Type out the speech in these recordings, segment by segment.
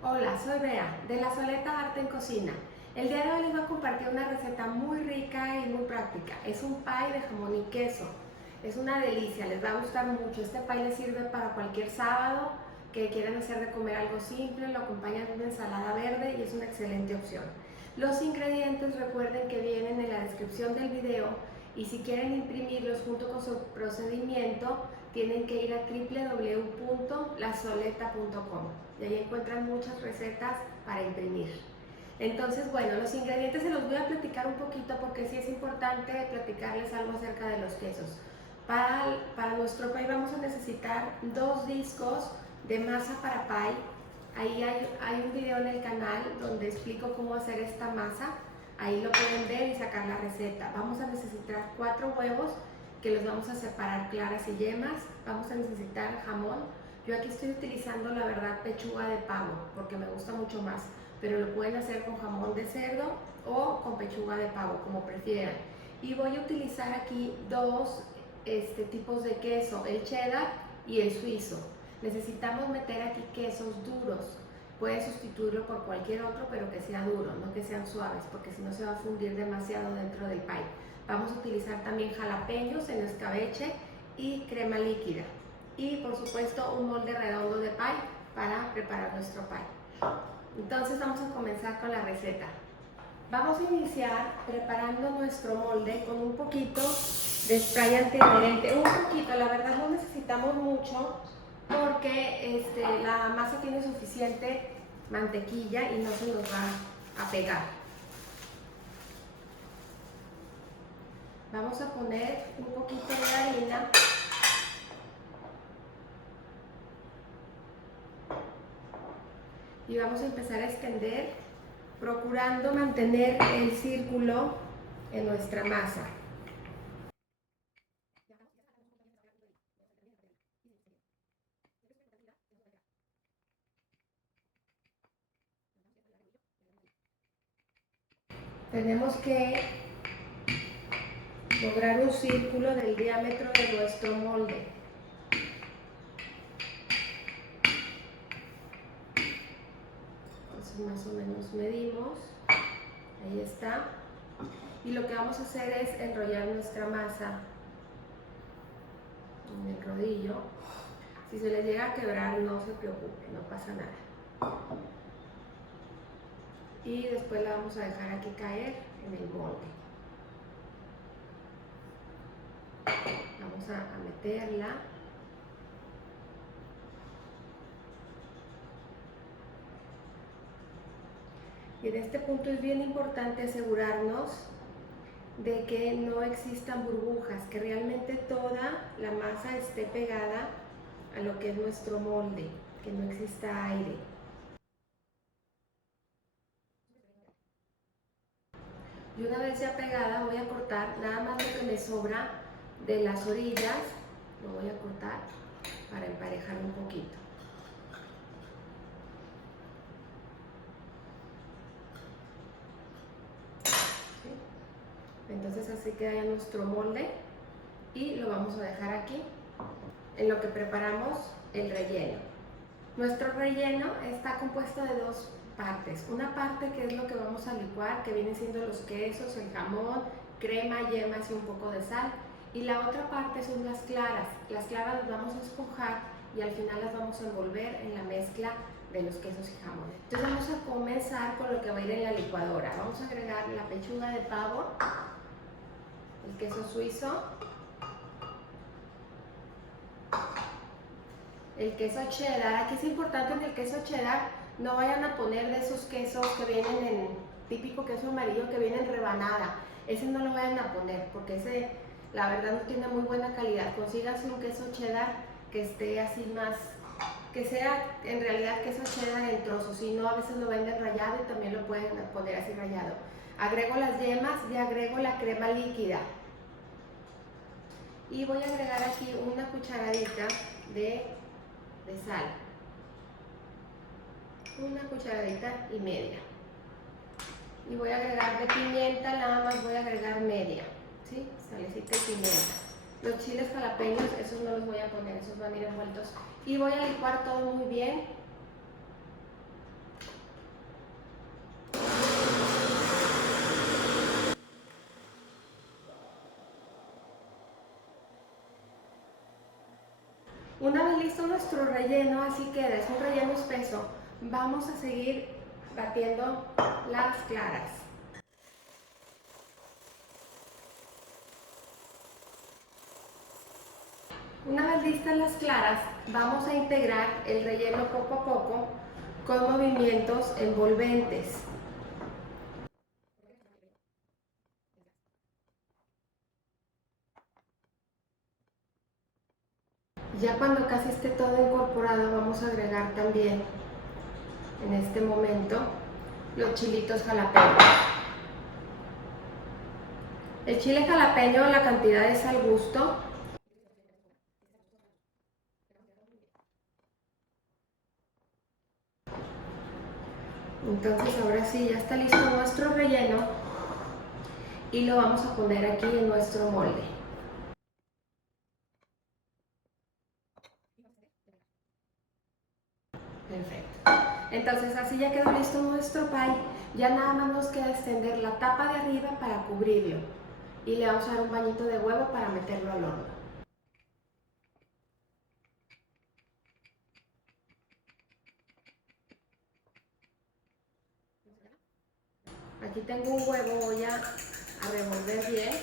Hola, soy Bea, de La Soleta Arte en Cocina. El día de hoy les voy a compartir una receta muy rica y muy práctica. Es un pie de jamón y queso. Es una delicia, les va a gustar mucho. Este pie les sirve para cualquier sábado que quieran hacer de comer algo simple, lo acompañan de una ensalada verde y es una excelente opción. Los ingredientes recuerden que vienen en la descripción del video y si quieren imprimirlos junto con su procedimiento tienen que ir a www.lasoleta.com y ahí encuentran muchas recetas para imprimir. Entonces, bueno, los ingredientes se los voy a platicar un poquito porque sí es importante platicarles algo acerca de los quesos. Para nuestro pie vamos a necesitar 2 discos de masa para pie. Ahí hay un video en el canal donde explico cómo hacer esta masa. Ahí lo pueden ver y sacar la receta. Vamos a necesitar 4 huevos que los vamos a separar claras y yemas. Vamos a necesitar jamón. Yo aquí estoy utilizando, la verdad, pechuga de pavo porque me gusta mucho más, pero lo pueden hacer con jamón de cerdo o con pechuga de pavo, como prefieran. Y voy a utilizar aquí dos tipos de queso, el cheddar y el suizo. Necesitamos meter aquí quesos duros. Puedes sustituirlo por cualquier otro, pero que sea duro, no que sean suaves, porque si no se va a fundir demasiado dentro del pie. Vamos a utilizar también jalapeños en escabeche y crema líquida. Y por supuesto un molde redondo de pie para preparar nuestro pie. Entonces vamos a comenzar con la receta. Vamos a iniciar preparando nuestro molde con un poquito de spray antiadherente. Un poquito, la verdad no necesitamos mucho porque la masa tiene suficiente mantequilla y no se nos va a pegar. Vamos a poner un poquito de harina. Y vamos a empezar a extender, procurando mantener el círculo en nuestra masa. Tenemos que lograr un círculo del diámetro de nuestro molde. Entonces más o menos medimos, ahí está. Y lo que vamos a hacer es enrollar nuestra masa en el rodillo. Si se les llega a quebrar, no se preocupen, no pasa nada. Y después la vamos a dejar aquí caer en el molde. Vamos a meterla. Y en este punto es bien importante asegurarnos de que no existan burbujas, que realmente toda la masa esté pegada a lo que es nuestro molde, que no exista aire. Y una vez ya pegada voy a cortar nada más lo que me sobra de las orillas, lo voy a cortar para emparejar un poquito. Entonces así queda ya nuestro molde y lo vamos a dejar aquí en lo que preparamos el relleno. Nuestro relleno está compuesto de 2 partes. Una parte que es lo que vamos a licuar, que viene siendo los quesos, el jamón, crema, yemas y un poco de sal. Y la otra parte son las claras. Las claras las vamos a esponjar y al final las vamos a envolver en la mezcla de los quesos y jamón. Entonces vamos a comenzar con lo que va a ir en la licuadora. Vamos a agregar la pechuga de pavo, el queso suizo, el queso cheddar. Aquí es importante en el queso cheddar no vayan a poner de esos quesos que vienen en típico queso amarillo que viene en rebanada. Ese no lo vayan a poner porque ese la verdad no tiene muy buena calidad. Consíganse un queso cheddar que esté así más, que sea en realidad queso cheddar en trozos, si no a veces lo venden rallado y también lo pueden poner así rallado. Agrego las yemas y agrego la crema líquida. Y voy a agregar aquí una cucharadita de sal, una cucharadita y media. Y voy a agregar de pimienta, nada más voy a agregar media, ¿sí? Salecita y pimienta. Los chiles jalapeños, esos no los voy a poner, esos van a ir envueltos. Y voy a licuar todo muy bien Una vez listo nuestro relleno, así queda, es un relleno espeso, vamos a seguir batiendo las claras. Una vez listas las claras, vamos a integrar el relleno poco a poco con movimientos envolventes. Ya cuando casi esté todo incorporado, vamos a agregar también en este momento los chilitos jalapeños. El chile jalapeño, la cantidad es al gusto. Entonces ahora sí, ya está listo nuestro relleno y lo vamos a poner aquí en nuestro molde. Perfecto. Entonces así ya quedó listo nuestro pie. Ya nada más nos queda extender la tapa de arriba para cubrirlo. Y le vamos a dar un bañito de huevo para meterlo al horno. Aquí tengo un huevo, voy a revolver bien.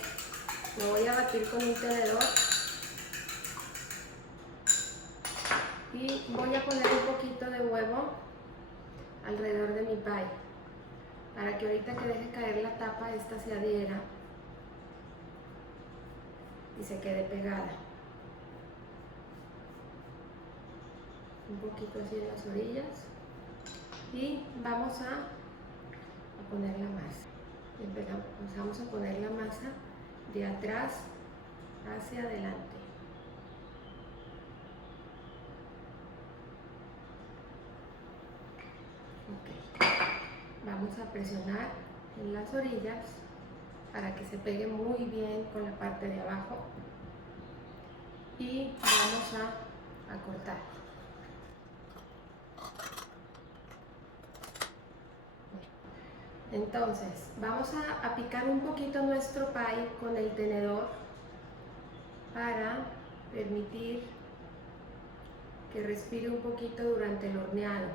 Lo voy a batir con un tenedor. Y voy a poner un poquito de huevo alrededor de mi pie, para que ahorita que deje caer la tapa, esta se adhiera y se quede pegada. Un poquito así en las orillas. Y vamos a poner la masa. Vamos a poner la masa de atrás hacia adelante. Ok. Vamos a presionar en las orillas para que se pegue muy bien con la parte de abajo. Y vamos a cortar. Entonces, vamos a picar un poquito nuestro pie con el tenedor para permitir que respire un poquito durante el horneado.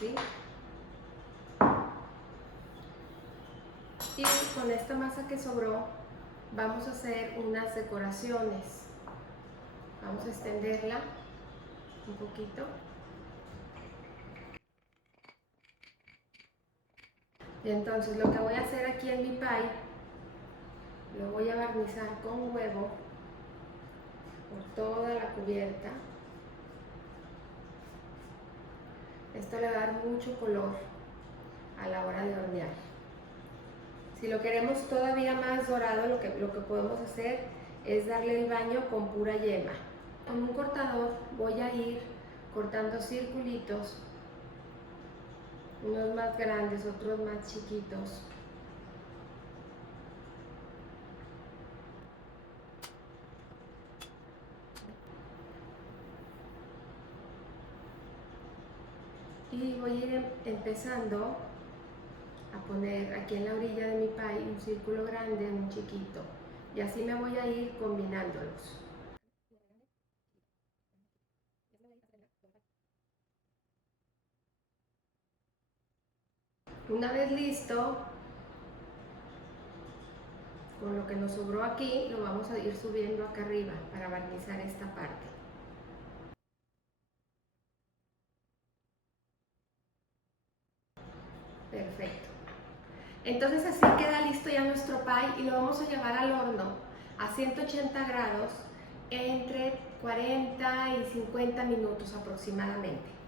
¿Sí? Y con esta masa que sobró, vamos a hacer unas decoraciones. Vamos a extenderla un poquito. Y entonces lo que voy a hacer aquí en mi pie, lo voy a barnizar con huevo por toda la cubierta. Esto le va a dar mucho color a la hora de hornear. Si lo queremos todavía más dorado, lo que podemos hacer es darle el baño con pura yema. Con un cortador voy a ir cortando circulitos, unos más grandes, otros más chiquitos. Y voy a ir empezando a poner aquí en la orilla de mi pie un círculo grande, un chiquito. Y así me voy a ir combinándolos. Una vez listo, con lo que nos sobró aquí, lo vamos a ir subiendo acá arriba para barnizar esta parte. Perfecto. Entonces así queda listo ya nuestro pie y lo vamos a llevar al horno a 180 grados entre 40 y 50 minutos aproximadamente.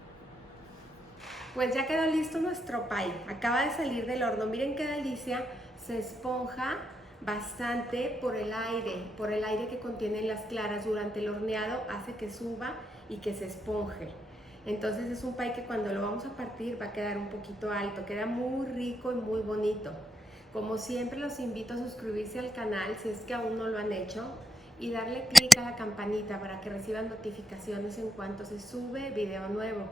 Pues ya quedó listo nuestro pie, acaba de salir del horno, miren qué delicia, se esponja bastante por el aire que contienen las claras durante el horneado hace que suba y que se esponje. Entonces es un pie que cuando lo vamos a partir va a quedar un poquito alto, queda muy rico y muy bonito. Como siempre los invito a suscribirse al canal si es que aún no lo han hecho y darle clic a la campanita para que reciban notificaciones en cuanto se sube video nuevo.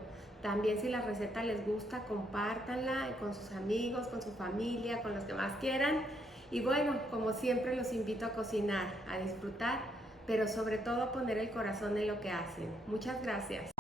También si la receta les gusta, compártanla con sus amigos, con su familia, con los que más quieran. Y bueno, como siempre los invito a cocinar, a disfrutar, pero sobre todo poner el corazón en lo que hacen. Muchas gracias.